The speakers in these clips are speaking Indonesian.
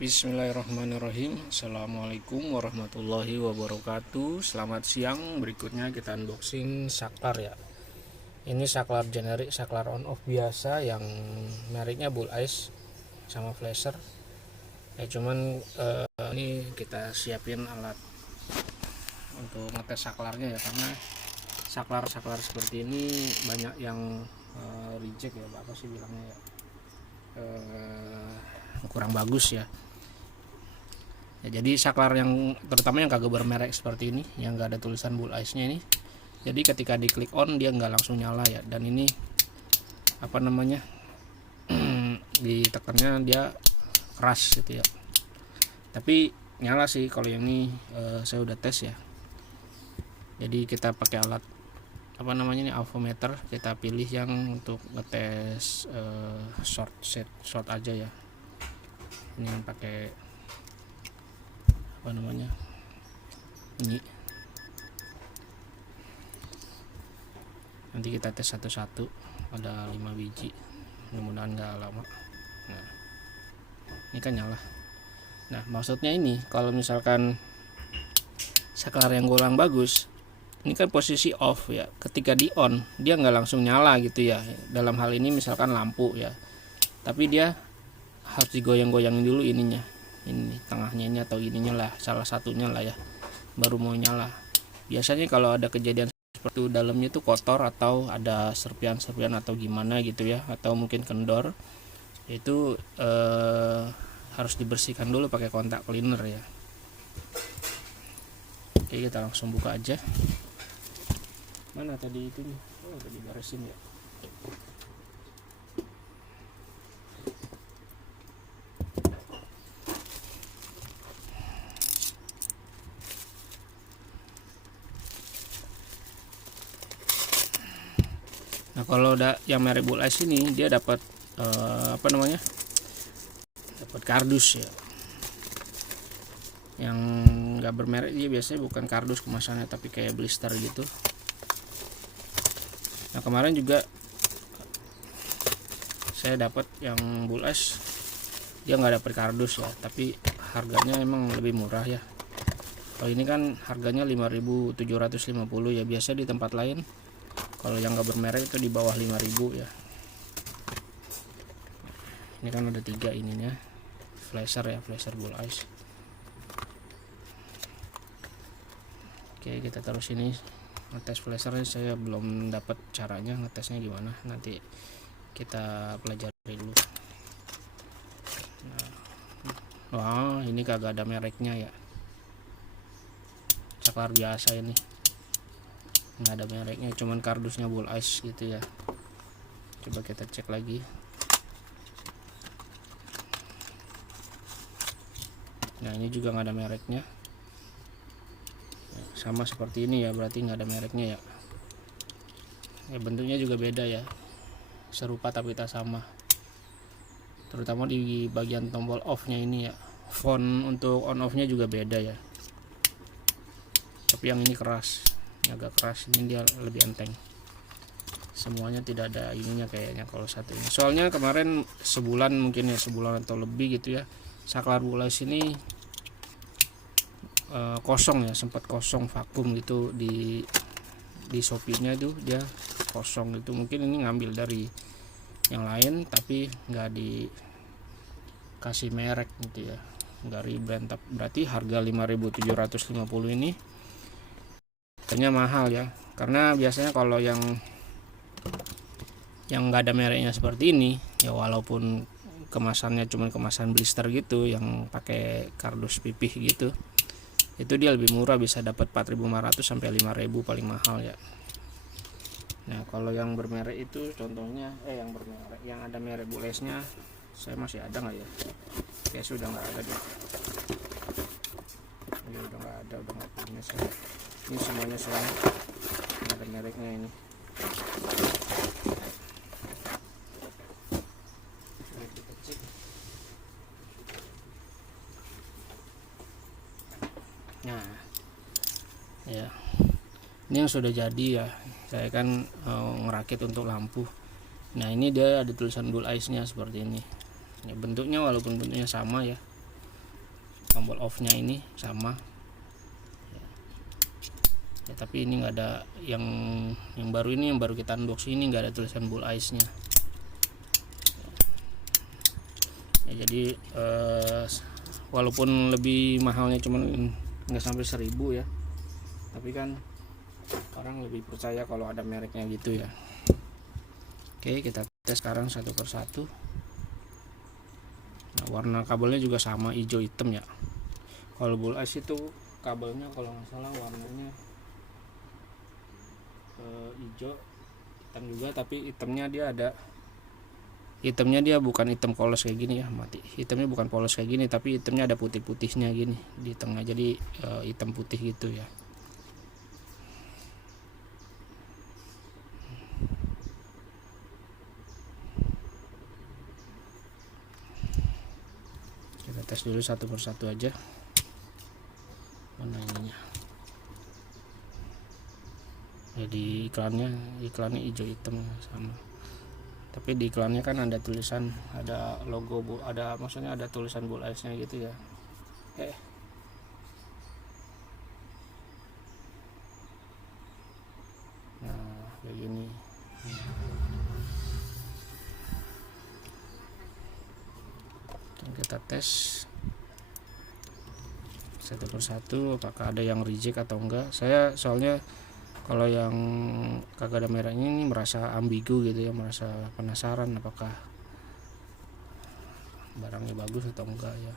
Bismillahirrahmanirrahim. Assalamualaikum warahmatullahi wabarakatuh. Selamat siang. Berikutnya kita unboxing saklar ya. Ini saklar generik, saklar on off biasa yang mereknya Bull Ice sama flasher. Ya cuman ini kita siapin alat untuk ngetes saklarnya ya, karena saklar seperti ini banyak yang reject ya, apa sih bilangnya ya, kurang bagus ya. Jadi saklar yang terutama yang kagak bermerek seperti ini, yang gak ada tulisan Bull Ice nya ini, jadi ketika diklik on dia nggak langsung nyala ya. Dan ini apa namanya ditekannya dia keras gitu ya, tapi nyala sih kalau yang ini. Saya udah tes ya. Jadi kita pakai alat apa namanya ini, avometer. Kita pilih yang untuk ngetes short aja ya. Ini yang pakai apa namanya ini, nanti kita tes satu-satu, ada 5 biji, mudah-mudahan nggak lama. Nah ini kan nyala. Nah maksudnya ini kalau misalkan saklar yang golang bagus, ini kan posisi off ya, ketika di on dia nggak langsung nyala gitu ya. Dalam hal ini misalkan lampu ya, tapi dia harus digoyang-goyangin dulu ininya, ini tengahnya ini atau ininya lah, salah satunya lah ya, baru mau nyala. Biasanya kalau ada kejadian seperti itu, dalamnya itu kotor atau ada serpian-serpian atau gimana gitu ya, atau mungkin kendor, itu harus dibersihkan dulu pakai kontak cleaner ya. Oke, kita langsung buka aja. Mana tadi itu nih? Oh, udah diberesin ya. Nah kalau udah yang merek Bull Ice ini, dia dapat apa namanya, dapat kardus ya. Yang nggak bermerek dia biasanya bukan kardus kemasannya, tapi kayak blister gitu. Nah kemarin juga saya dapat yang Bull Ice, dia nggak dapat kardus ya, tapi harganya emang lebih murah ya. Kalau ini kan harganya 5.750 ya. Biasa di tempat lain kalau yang nggak bermerek itu di bawah 5.000 ya. Ini kan ada 3 ininya, flasher ya, flasher Bull Ice. Oke, kita taruh sini. Ngetes flashernya saya belum dapat caranya ngetesnya gimana, nanti kita pelajari dulu. Nah, wah ini kagak ada mereknya ya, saklar biasa ini, nggak ada mereknya, cuman kardusnya Bull Ice gitu ya. Coba kita cek lagi. Nah ini juga nggak ada mereknya, sama seperti ini ya, berarti nggak ada mereknya ya. Ya bentuknya juga beda ya, serupa tapi tak sama, terutama di bagian tombol off nya ini ya. Font untuk on off nya juga beda ya, tapi yang ini keras, ini agak keras, ini dia lebih enteng. Semuanya tidak ada ininya kayaknya kalau satu ini. Soalnya kemarin sebulan mungkin ya, sebulan atau lebih gitu ya, saklar Bull Ice ini kosong ya, sempat kosong vakum gitu di Shopee-nya tuh, dia kosong gitu. Mungkin ini ngambil dari yang lain tapi nggak dikasih merek gitu ya, nggak rebrand. Berarti harga 5.750 ini ternyata mahal ya, karena biasanya kalau yang nggak ada mereknya seperti ini ya, walaupun kemasannya cuma kemasan blister gitu yang pakai kardus pipih gitu, itu dia lebih murah, bisa dapat 4.500 sampai 5.000 paling mahal ya. Nah kalau yang bermerek itu contohnya yang bermerek, yang ada merek Bull Ice nya, saya masih ada nggak ya? Ya sudah nggak ada deh. Ini udah nggak ada, udah nggak punya saya. Ini semuanya saya nggak ada mereknya ini. Nah ya, ini yang sudah jadi ya. Saya kan ngerakit untuk lampu. Nah ini dia ada tulisan Bull Ice nya seperti ini. Ya, bentuknya walaupun bentuknya sama ya, tombol off nya ini sama ya, tapi ini nggak ada yang baru ini, yang baru kita unboxing ini nggak ada tulisan Bull Eyes nya ya. Jadi walaupun lebih mahalnya cuman nggak sampai 1000 ya, tapi kan orang lebih percaya kalau ada mereknya gitu ya. Oke, kita tes sekarang satu persatu. Nah, warna kabelnya juga sama, hijau hitam ya. Kalau Bull Eyes itu kabelnya kalau nggak salah warnanya hijau hitam juga, tapi hitamnya dia bukan hitam polos kayak gini ya, mati. Hitamnya bukan polos kayak gini, tapi hitamnya ada putih-putihnya gini di tengah, jadi hitam putih gitu ya. Kita tes dulu satu persatu aja. Mana ininya? Jadi iklannya hijau hitam sama, tapi di iklannya kan ada tulisan, ada logo maksudnya ada tulisan Bull Eyes nya gitu ya. Nah kayak gini. Kita tes satu persatu apakah ada yang reject atau enggak. Saya soalnya kalau yang kagak ada merahnya ini merasa ambigu gitu ya, merasa penasaran apakah barangnya bagus atau enggak ya.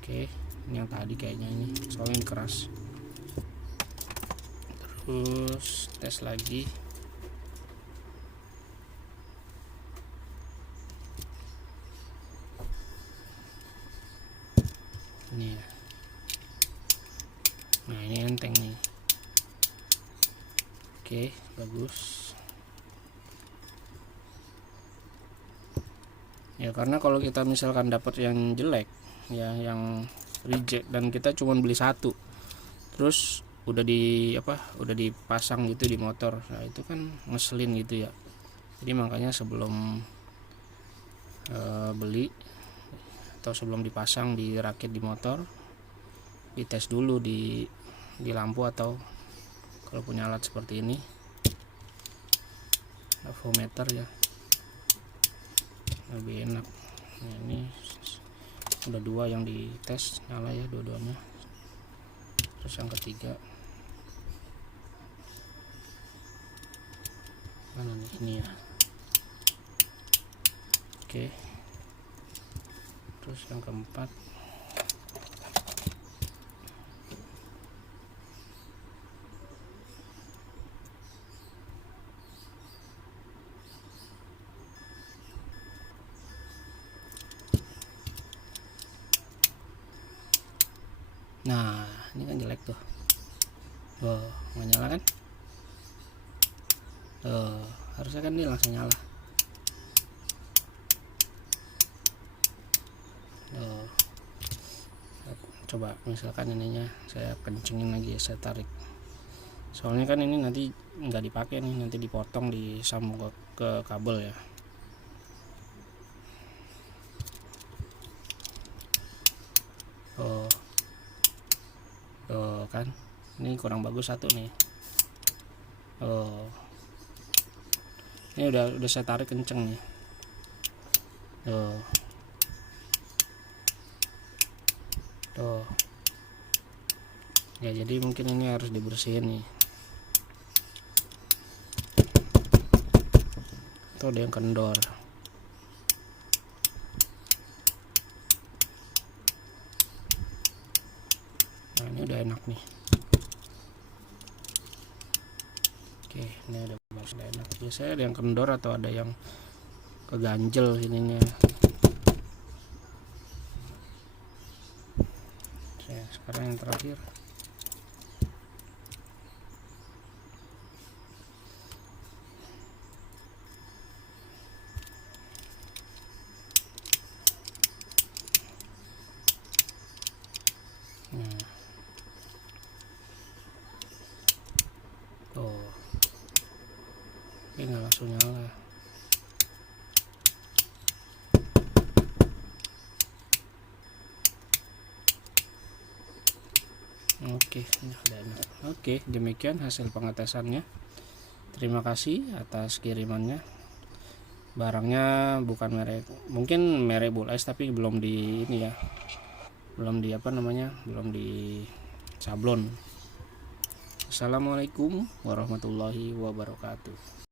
Oke, ini yang tadi kayaknya ini, soalnya ini keras. Terus tes lagi. Ini ya. Nah ini enteng nih. Oke, bagus ya, karena kalau kita misalkan dapat yang jelek ya, yang reject, dan kita cuma beli satu terus udah dipasang gitu di motor, nah itu kan ngeselin gitu ya. Jadi makanya sebelum beli atau sebelum dipasang, dirakit di motor, dites dulu di lampu, atau kalau punya alat seperti ini, avometer ya, lebih enak. Nah, ini udah 2 yang dites nyala ya, dua-duanya. Terus yang ketiga mana nih, ini ya. Oke, terus yang keempat. Nah ini kan jelek tuh, nggak nyala kan, harusnya kan ini langsung nyala. Coba misalkan ininya saya kencengin lagi ya, saya tarik, soalnya kan ini nanti nggak dipakai nih, nanti dipotong, disambung ke kabel ya. Kan ini kurang bagus satu nih. Ini udah saya tarik kenceng nih. Ya jadi mungkin ini harus dibersihin nih, atau ada yang kendor. Nah ini udah enak nih. Oke, ini udah enak. Biasanya ada yang kendor atau ada yang keganjel ininya. Sekarang yang terakhir. Ini nggak langsung nyala. Oke, oke, demikian hasil pengetesannya. Terima kasih atas kirimannya. Barangnya bukan merek, mungkin merek Bull Ice tapi belum di ini ya, belum di belum di sablon. Assalamualaikum warahmatullahi wabarakatuh.